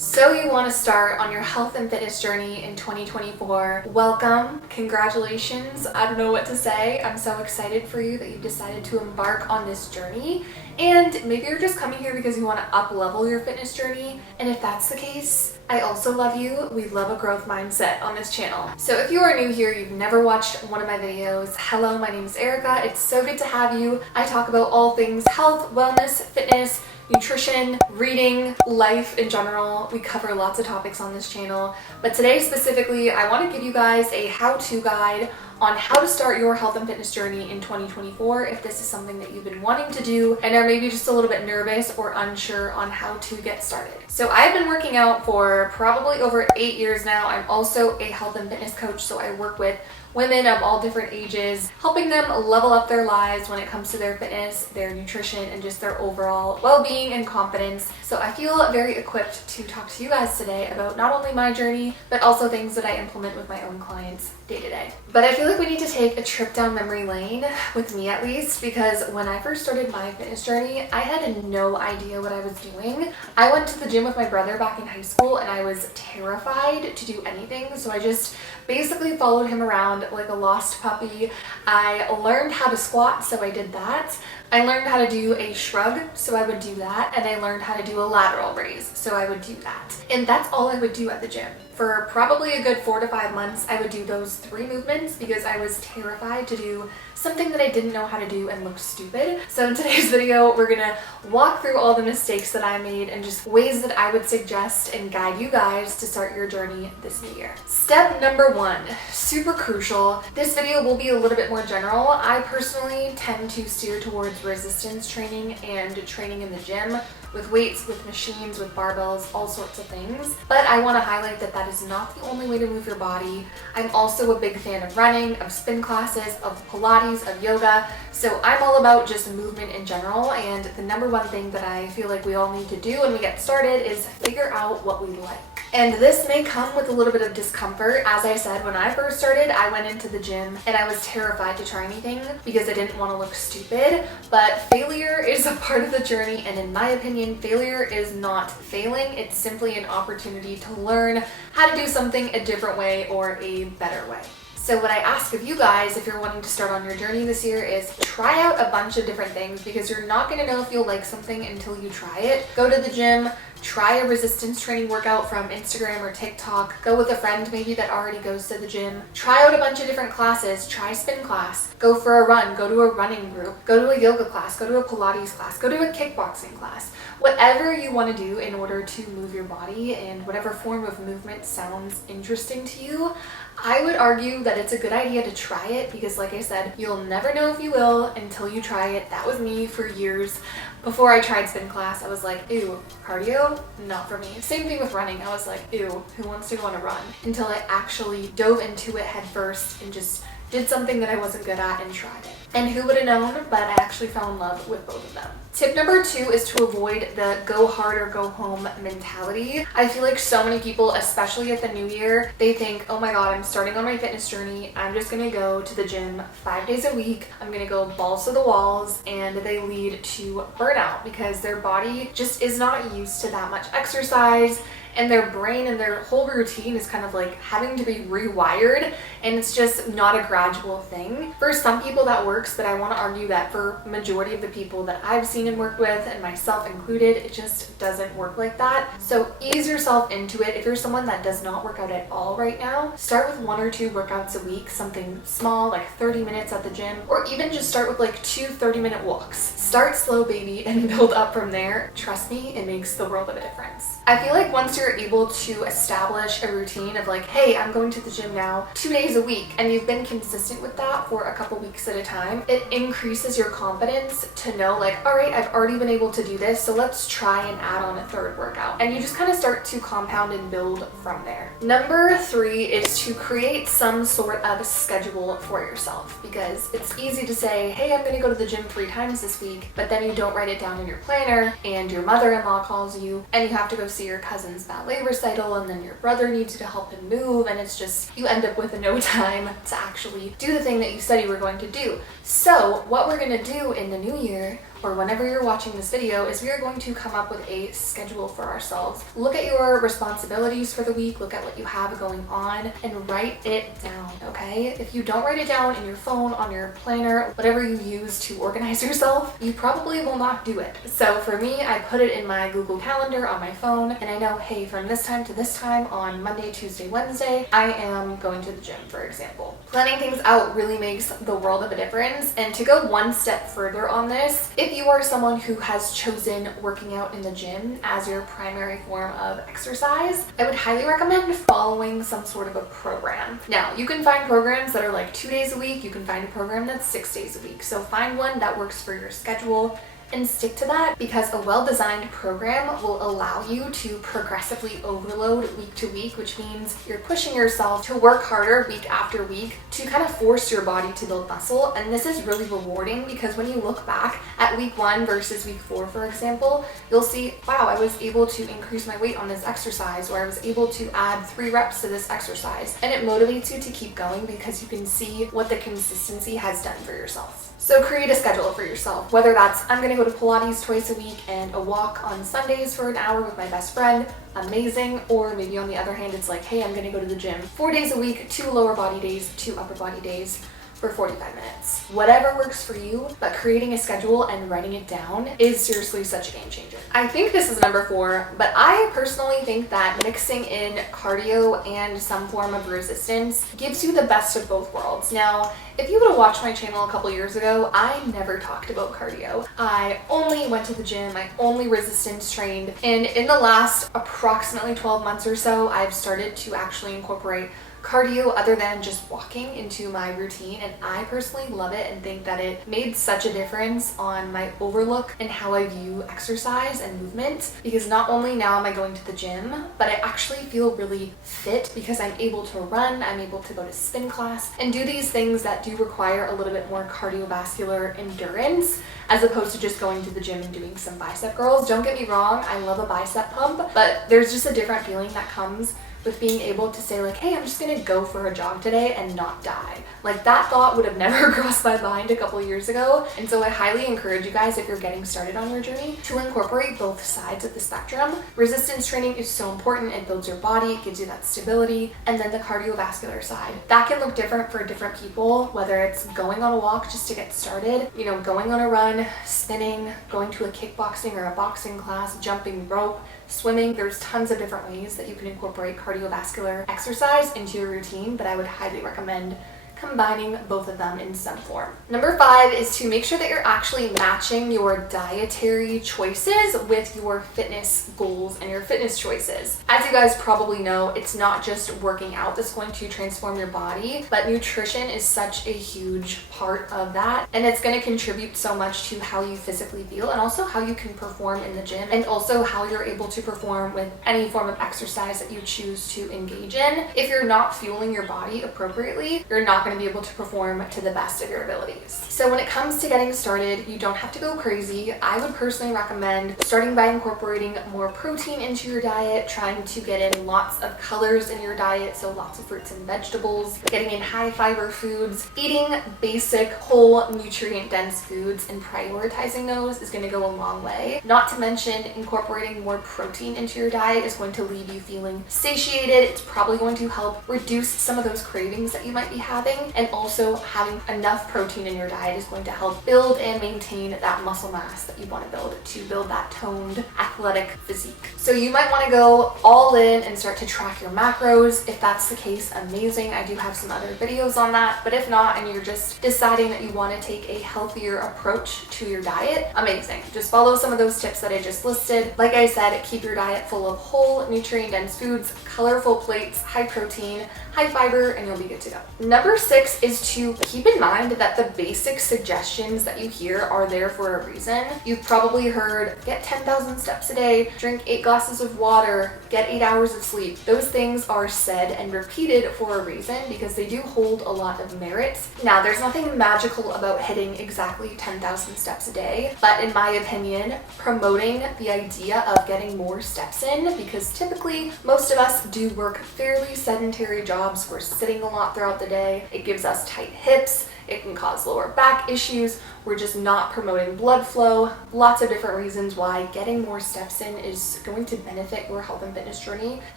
So you want to start on your health and fitness journey in 2024. Welcome, congratulations. I don't know what to say. I'm so excited for you that you decided to embark on this journey. And maybe you're just coming here because you want to up-level your fitness journey. And if that's the case, I also love you. We love a growth mindset on this channel. So if you are new here, you've never watched one of my videos, hello, my name is Erica. It's so good to have you. I talk about all things health, wellness, fitness, nutrition, reading, life in general. We cover lots of topics on this channel, but today specifically, I want to give you guys a how-to guide on how to start your health and fitness journey in 2024 if this is something that you've been wanting to do and are maybe just a little bit nervous or unsure on how to get started. So I've been working out for probably over 8 years now. I'm also a health and fitness coach, so I work with women of all different ages, helping them level up their lives when it comes to their fitness, their nutrition, and just their overall well-being and confidence. So I feel very equipped to talk to you guys today about not only my journey, but also things that I implement with my own clients day to day. But I feel like we need to take a trip down memory lane, with me at least, because when I first started my fitness journey, I had no idea what I was doing. I went to the gym with my brother back in high school and I was terrified to do anything, so I just basically followed him around like a lost puppy. I learned how to squat, so I did that. I learned how to do a shrug, so I would do that. And I learned how to do a lateral raise, so I would do that. And that's all I would do at the gym. For probably a good 4 to 5 months, I would do those 3 movements because I was terrified to do something that I didn't know how to do and look stupid. So in today's video, we're gonna walk through all the mistakes that I made and just ways that I would suggest and guide you guys to start your journey this new year. Step number 1, super crucial. This video will be a little bit more general. I personally tend to steer towards resistance training and training in the gym with weights, with machines, with barbells, all sorts of things. But I want to highlight that that is not the only way to move your body. I'm also a big fan of running, of spin classes, of Pilates, of yoga. So I'm all about just movement in general. And the number one thing that I feel like we all need to do when we get started is figure out what we like. And this may come with a little bit of discomfort. As I said, when I first started, I went into the gym and I was terrified to try anything because I didn't want to look stupid. But failure is a part of the journey, and in my opinion, failure is not failing. It's simply an opportunity to learn how to do something a different way or a better way. So what I ask of you guys, if you're wanting to start on your journey this year, is try out a bunch of different things because you're not going to know if you'll like something until you try it. Go to the gym, try a resistance training workout from Instagram or TikTok. Go with a friend maybe that already goes to the gym. Try out a bunch of different classes. Try spin class. Go for a run. Go to a running group. Go to a yoga class. Go to a Pilates class. Go to a kickboxing class. Whatever you want to do in order to move your body and whatever form of movement sounds interesting to you, I would argue that it's a good idea to try it because, like I said, you'll never know if you will until you try it. That was me for years. Before I tried spin class, I was like, ew, cardio? Not for me. Same thing with running. I was like, ew, who wants to go on a run? Until I actually dove into it head first and just did something that I wasn't good at and tried it. And who would have known, but I actually fell in love with both of them. Tip number 2 is to avoid the go hard or go home mentality. I feel like so many people, especially at the new year, they think, oh my God, I'm starting on my fitness journey. I'm just gonna go to the gym 5 days a week. I'm gonna go balls to the walls, and they lead to burnout because their body just is not used to that much exercise. And their brain and their whole routine is kind of like having to be rewired, and it's just not a gradual thing. For some people that works, but I want to argue that for majority of the people that I've seen and worked with, and myself included, it just doesn't work like that. So ease yourself into it. If you're someone that does not work out at all right now, start with 1 or 2 workouts a week, something small like 30 minutes at the gym, or even just start with like 2 30-minute walks. Start slow, baby, and build up from there. Trust me, it makes the world of a difference. I feel like once you're able to establish a routine of like, hey, I'm going to the gym now 2 days a week, and you've been consistent with that for a couple weeks at a time, it increases your confidence to know like, all right, I've already been able to do this, so let's try and add on a 3rd workout. And you just kind of start to compound and build from there. Number 3 is to create some sort of schedule for yourself, because it's easy to say, hey, I'm going to go to the gym 3 times this week, but then you don't write it down in your planner, and your mother-in-law calls you, and you have to go see your cousin's ballet recital, and then your brother needs you to help him move, and it's just, you end up with no time to actually do the thing that you said you were going to do. So what we're going to do in the new year, or whenever you're watching this video, is we are going to come up with a schedule for ourselves. Look at your responsibilities for the week, look at what you have going on, and write it down, okay? If you don't write it down in your phone, on your planner, whatever you use to organize yourself, you probably will not do it. So for me, I put it in my Google Calendar on my phone, and I know, hey, from this time to this time on Monday, Tuesday, Wednesday, I am going to the gym, for example. Planning things out really makes the world of a difference. And to go one step further on this, if you are someone who has chosen working out in the gym as your primary form of exercise, I would highly recommend following some sort of a program. Now, you can find programs that are like 2 days a week, you can find a program that's 6 days a week. So find one that works for your schedule and stick to that, because a well-designed program will allow you to progressively overload week to week, which means you're pushing yourself to work harder week after week to kind of force your body to build muscle. And this is really rewarding, because when you look back at week 1 versus week 4, for example, you'll see, wow, I was able to increase my weight on this exercise, or I was able to add 3 reps to this exercise. And it motivates you to keep going because you can see what the consistency has done for yourself. So create a schedule for yourself, whether that's I'm gonna go to Pilates twice a week and a walk on Sundays for an hour with my best friend, amazing. Or maybe on the other hand, it's like, hey, I'm gonna go to the gym 4 days a week, 2 lower body days, 2 upper body days for 45 minutes. Whatever works for you, but creating a schedule and writing it down is seriously such a game changer. I think this is number 4, but I personally think that mixing in cardio and some form of resistance gives you the best of both worlds. Now, if you would have watched my channel a couple years ago, I never talked about cardio. I only went to the gym, I only resistance trained, and in the last approximately 12 months or so, I've started to actually incorporate cardio other than just walking into my routine, and I personally love it and think that it made such a difference on my overlook and how I view exercise and movement, because not only now am I going to the gym, but I actually feel really fit because I'm able to run, I'm able to go to spin class and do these things that do require a little bit more cardiovascular endurance, as opposed to just going to the gym and doing some bicep curls. Don't get me wrong, I love a bicep pump, but there's just a different feeling that comes with being able to say like, hey, I'm just gonna go for a jog today and not die. Like, that thought would have never crossed my mind a couple years ago. And so I highly encourage you guys, if you're getting started on your journey, to incorporate both sides of the spectrum. Resistance training is so important. It builds your body, it gives you that stability. And then the cardiovascular side, that can look different for different people, whether it's going on a walk just to get started, you know, going on a run, spinning, going to a kickboxing or a boxing class, jumping rope, swimming. There's tons of different ways that you can incorporate cardiovascular exercise into your routine, but I would highly recommend combining both of them in some form. Number 5 is to make sure that you're actually matching your dietary choices with your fitness goals and your fitness choices. As you guys probably know, it's not just working out that's going to transform your body, but nutrition is such a huge part of that, and it's going to contribute so much to how you physically feel and also how you can perform in the gym, and also how you're able to perform with any form of exercise that you choose to engage in. If you're not fueling your body appropriately, you're not going to be able to perform to the best of your abilities. So when it comes to getting started, you don't have to go crazy. I would personally recommend starting by incorporating more protein into your diet, trying to get in lots of colors in your diet, so lots of fruits and vegetables, getting in high fiber foods, eating basic whole nutrient dense foods, and prioritizing those is going to go a long way. Not to mention, incorporating more protein into your diet is going to leave you feeling satiated. It's probably going to help reduce some of those cravings that you might be having. And also, having enough protein in your diet is going to help build and maintain that muscle mass that you want to build that toned, athletic physique. So you might want to go all in and start to track your macros. If that's the case, amazing. I do have some other videos on that. But if not, and you're just deciding that you want to take a healthier approach to your diet, amazing. Just follow some of those tips that I just listed. Like I said, keep your diet full of whole, nutrient-dense foods, colorful plates, high protein, high fiber, and you'll be good to go. Number 6 is to keep in mind that the basic suggestions that you hear are there for a reason. You've probably heard, get 10,000 steps a day, drink 8 glasses of water, get 8 hours of sleep. Those things are said and repeated for a reason because they do hold a lot of merit. Now, there's nothing magical about hitting exactly 10,000 steps a day, but in my opinion, promoting the idea of getting more steps in, because typically most of us do work fairly sedentary jobs. We're sitting a lot throughout the day. It gives us tight hips. It can cause lower back issues. We're just not promoting blood flow. Lots of different reasons why getting more steps in is going to benefit your health and fitness journey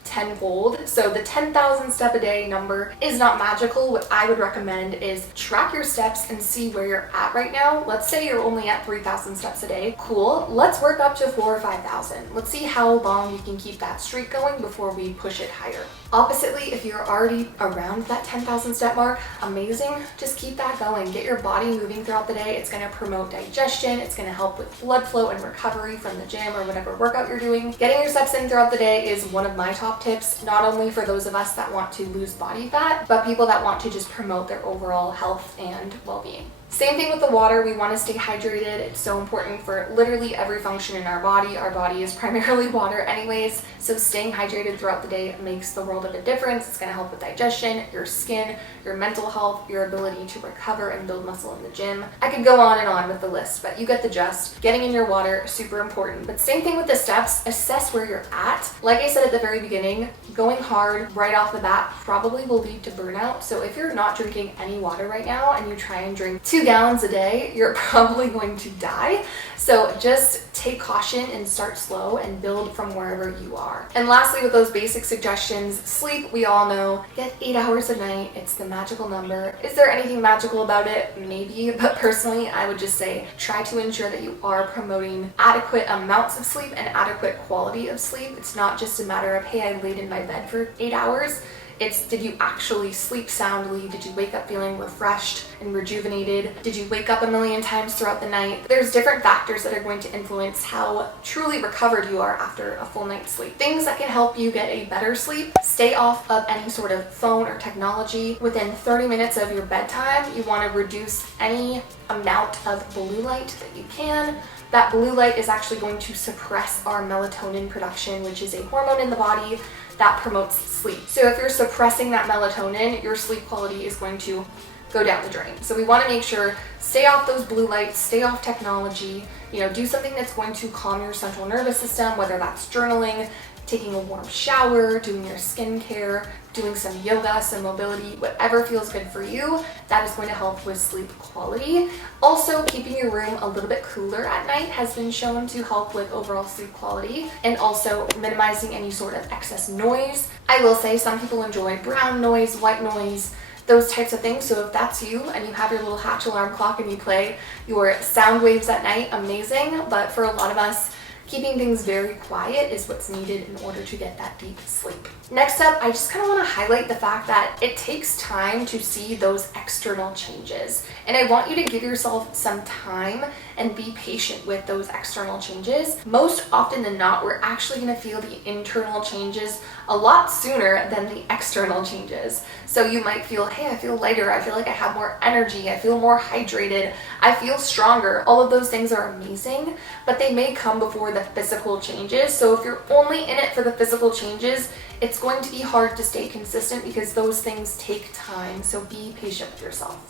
tenfold. So the 10,000 step a day number is not magical. What I would recommend is track your steps and see where you're at right now. Let's say you're only at 3,000 steps a day. Cool. Let's work up to 4,000 or 5,000. Let's see how long you can keep that streak going before we push it higher. Oppositely, if you're already around that 10,000 step mark, amazing. Just keep that going. Get your body moving throughout the day. It's going to promote digestion. It's going to help with blood flow and recovery from the gym or whatever workout you're doing. Getting your steps in throughout the day is one of my top tips, not only for those of us that want to lose body fat, but people that want to just promote their overall health and well-being. Same thing with the water. We want to stay hydrated. It's so important for literally every function in our body. Our body is primarily water anyways, so staying hydrated throughout the day makes the world of a difference. It's going to help with digestion, your skin, your mental health, your ability to recover and build muscle in the gym. I could go on and on with the list, but you get the gist. Getting in your water, super important. But same thing with the steps. Assess where you're at. Like I said at the very beginning, going hard right off the bat probably will lead to burnout. So if you're not drinking any water right now and you try and drink 2 gallons a day, you're probably going to die. So just take caution and start slow and build from wherever you are. And lastly, with those basic suggestions, sleep, we all know, get 8 hours a night. It's the magical number. Is there anything magical about it? Maybe, but personally, I would just say try to ensure that you are promoting adequate amounts of sleep and adequate quality of sleep. It's not just a matter of, hey, I laid in my bed for 8 hours. It's, did you actually sleep soundly? Did you wake up feeling refreshed and rejuvenated? Did you wake up a million times throughout the night? There's different factors that are going to influence how truly recovered you are after a full night's sleep. Things that can help you get a better sleep: stay off of any sort of phone or technology. Within 30 minutes of your bedtime, you want to reduce any amount of blue light that you can. That blue light is actually going to suppress our melatonin production, which is a hormone in the body that promotes sleep. So if you're suppressing that melatonin, your sleep quality is going to go down the drain. So we want to make sure, stay off those blue lights, stay off technology, do something that's going to calm your central nervous system, whether that's journaling, taking a warm shower, doing your skincare, doing some yoga, some mobility, whatever feels good for you. That is going to help with sleep quality. Also, keeping your room a little bit cooler at night has been shown to help with overall sleep quality, and also minimizing any sort of excess noise. I will say some people enjoy brown noise, white noise, those types of things. So if that's you and you have your little Hatch alarm clock and you play your sound waves at night, amazing. But for a lot of us, keeping things very quiet is what's needed in order to get that deep sleep. Next up, I just kind of want to highlight the fact that it takes time to see those external changes. And I want you to give yourself some time and be patient with those external changes. Most often than not, we're actually going to feel the internal changes a lot sooner than the external changes. So you might feel, hey, I feel lighter, I feel like I have more energy, I feel more hydrated, I feel stronger. All of those things are amazing, but they may come before the physical changes. So if you're only in it for the physical changes, it's going to be hard to stay consistent because those things take time. So be patient with yourself.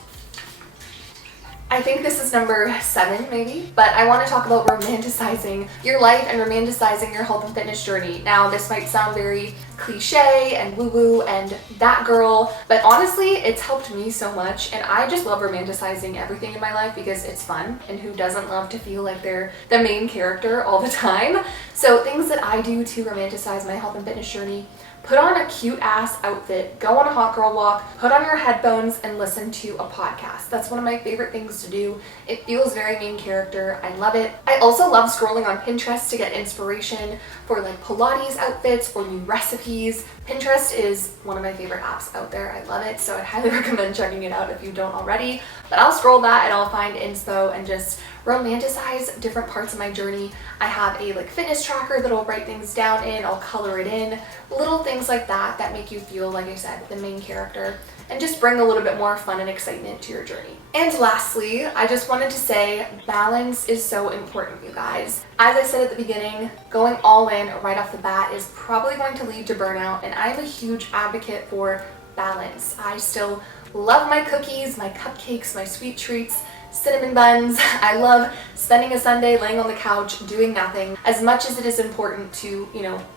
I think this is number 7 maybe, but I want to talk about romanticizing your life and romanticizing your health and fitness journey. Now, this might sound very cliche and woo-woo and that girl, but honestly, it's helped me so much, and I just love romanticizing everything in my life because it's fun, and who doesn't love to feel like they're the main character all the time? So things that I do to romanticize my health and fitness journey: put on a cute ass outfit, go on a hot girl walk, put on your headphones and listen to a podcast. That's one of my favorite things to do. It feels very main character. I love it. I also love scrolling on Pinterest to get inspiration for like Pilates outfits or new recipes. Pinterest is one of my favorite apps out there. I love it, so I'd highly recommend checking it out if you don't already. But I'll scroll that and I'll find inspo and just romanticize different parts of my journey. I have a fitness tracker that I'll write things down in, I'll color it in, little things like that that make you feel, like I said, the main character, and just bring a little bit more fun and excitement to your journey. And lastly, I just wanted to say balance is so important, you guys. As I said at the beginning, going all in right off the bat is probably going to lead to burnout, and I'm a huge advocate for balance. I still love my cookies, my cupcakes, my sweet treats. cinnamon buns. I love spending a Sunday laying on the couch doing nothing. As much as it is important to,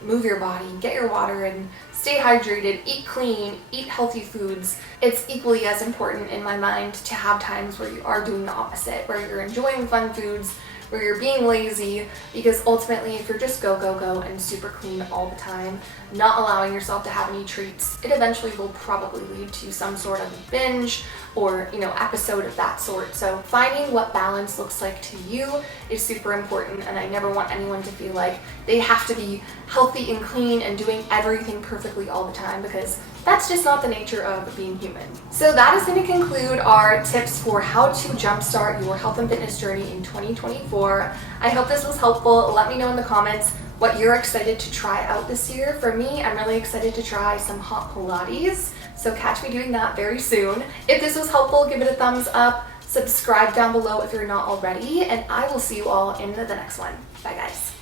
move your body, get your water and stay hydrated, eat clean, eat healthy foods, it's equally as important in my mind to have times where you are doing the opposite, where you're enjoying fun foods, where you're being lazy, because ultimately if you're just go, go, go and super clean all the time, not allowing yourself to have any treats, it eventually will probably lead to some sort of binge or, episode of that sort. So finding what balance looks like to you is super important, and I never want anyone to feel like they have to be healthy and clean and doing everything perfectly all the time, because that's just not the nature of being human. So that is going to conclude our tips for how to jumpstart your health and fitness journey in 2024. I hope this was helpful. Let me know in the comments what you're excited to try out this year. For me, I'm really excited to try some hot Pilates, so catch me doing that very soon. If this was helpful, give it a thumbs up, subscribe down below if you're not already, and I will see you all in the next one. Bye guys.